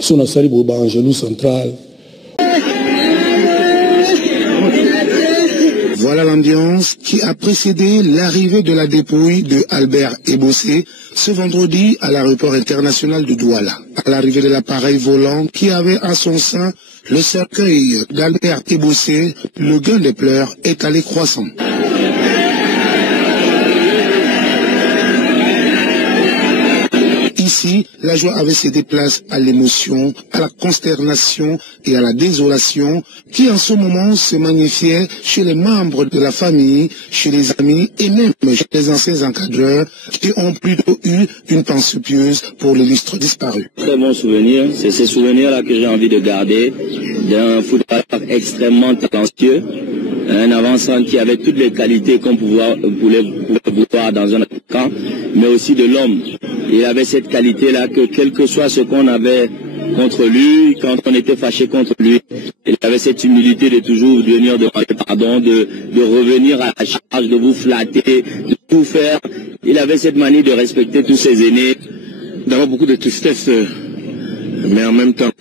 Son asali boba Angelou central. Voilà l'ambiance qui a précédé l'arrivée de la dépouille de Albert Ebossé ce vendredi à l'aéroport international de Douala. À l'arrivée de l'appareil volant qui avait à son sein le cercueil d'Albert Ebossé, le gain des pleurs est allé croissant. Ici, la joie avait cédé place à l'émotion, à la consternation et à la désolation qui en ce moment se magnifiait chez les membres de la famille, chez les amis et même chez les anciens encadreurs qui ont plutôt eu une pensée pieuse pour l'illustre disparu. Très bon souvenir, c'est ces souvenirs-là que j'ai envie de garder d'un footballeur extrêmement talentueux, un avançant qui avait toutes les qualités qu'on pouvait voir dans un attaquant, mais aussi de l'homme. Il avait cette qualité-là que quel que soit ce qu'on avait contre lui, quand on était fâché contre lui, il avait cette humilité de toujours venir demander pardon, de revenir à la charge, de vous flatter, de tout faire. Il avait cette manie de respecter tous ses aînés. D'abord beaucoup de tristesse, mais en même temps,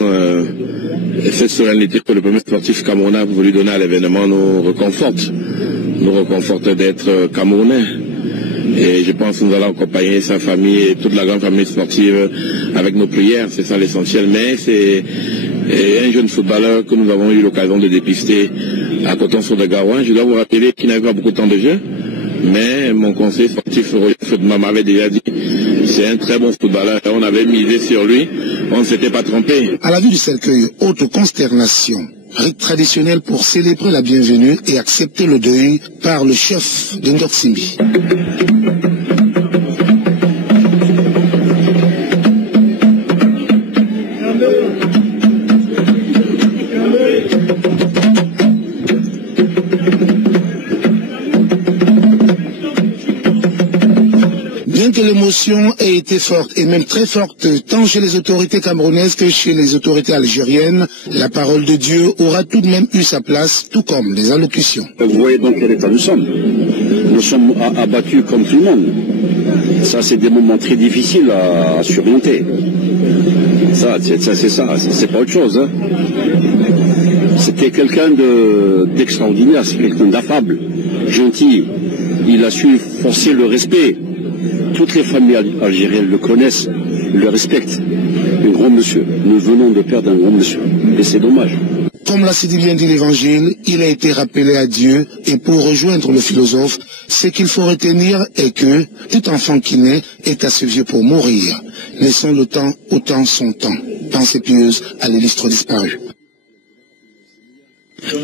cette solennité que le premier sportif camerounais a voulu donner à l'événement nous réconforte d'être camerounais. Et je pense que nous allons accompagner sa famille et toute la grande famille sportive avec nos prières, c'est ça l'essentiel. Mais c'est un jeune footballeur que nous avons eu l'occasion de dépister à Coton-sur-de-Garouin. Je dois vous rappeler qu'il n'avait pas beaucoup de temps de jeu, mais mon conseiller sportif m'avait déjà dit c'est un très bon footballeur. On avait misé sur lui, on ne s'était pas trompé. À la vue du cercueil, autre consternation. Rite traditionnel pour célébrer la bienvenue et accepter le deuil par le chef de Ndoksimbi. Bien que l'émotion ait été forte et même très forte tant chez les autorités camerounaises que chez les autorités algériennes, la parole de Dieu aura tout de même eu sa place, tout comme les allocutions. Vous voyez donc quel état nous sommes. Nous sommes abattus comme tout le monde. Ça, c'est des moments très difficiles à surmonter. Ça, c'est ça, c'est pas autre chose. Hein. C'était quelqu'un d'extraordinaire, c'est quelqu'un d'affable, gentil. Il a su forcer le respect. Toutes les familles algériennes le connaissent, le respectent. Un grand monsieur. Nous venons de perdre un grand monsieur. Et c'est dommage. Comme l'a si bien dit l'Évangile, il a été rappelé à Dieu. Et pour rejoindre le philosophe, ce qu'il faut retenir est que tout enfant qui naît est assez vieux pour mourir. Laissons le temps au temps son temps. Pensée pieuse à l'illustre disparu.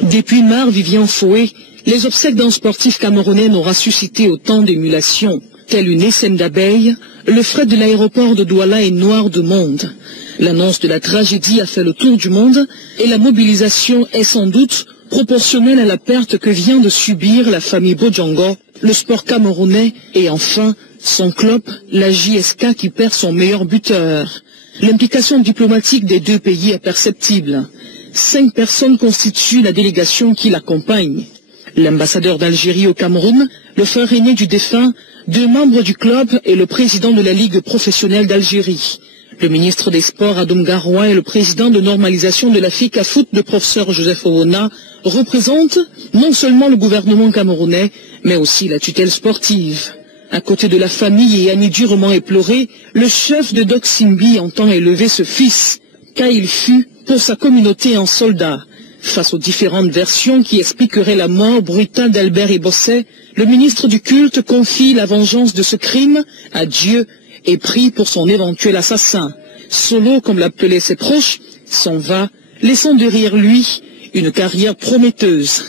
Depuis Mar-Vivien Foué, les obsèques d'un sportif camerounais n'aura suscité autant d'émulation. Tel une essaime d'abeilles, le fret de l'aéroport de Douala est noir de monde. L'annonce de la tragédie a fait le tour du monde et la mobilisation est sans doute proportionnelle à la perte que vient de subir la famille Bojangor, le sport camerounais et enfin son club, la JSK qui perd son meilleur buteur. L'implication diplomatique des deux pays est perceptible. 5 personnes constituent la délégation qui l'accompagne. L'ambassadeur d'Algérie au Cameroun, le frère aîné du défunt, 2 membres du club et le président de la Ligue professionnelle d'Algérie. Le ministre des Sports Adoum Garoua et le président de normalisation de la FICA Foot, le professeur Joseph Owona, représentent non seulement le gouvernement camerounais, mais aussi la tutelle sportive. À côté de la famille et amis durement éplorés, le chef de Ndoksimbi entend élever ce fils, car il fut pour sa communauté un soldat. Face aux différentes versions qui expliqueraient la mort brutale d'Albert Ebossé, le ministre du culte confie la vengeance de ce crime à Dieu et prie pour son éventuel assassin. Solo, comme l'appelaient ses proches, s'en va, laissant derrière lui une carrière prometteuse.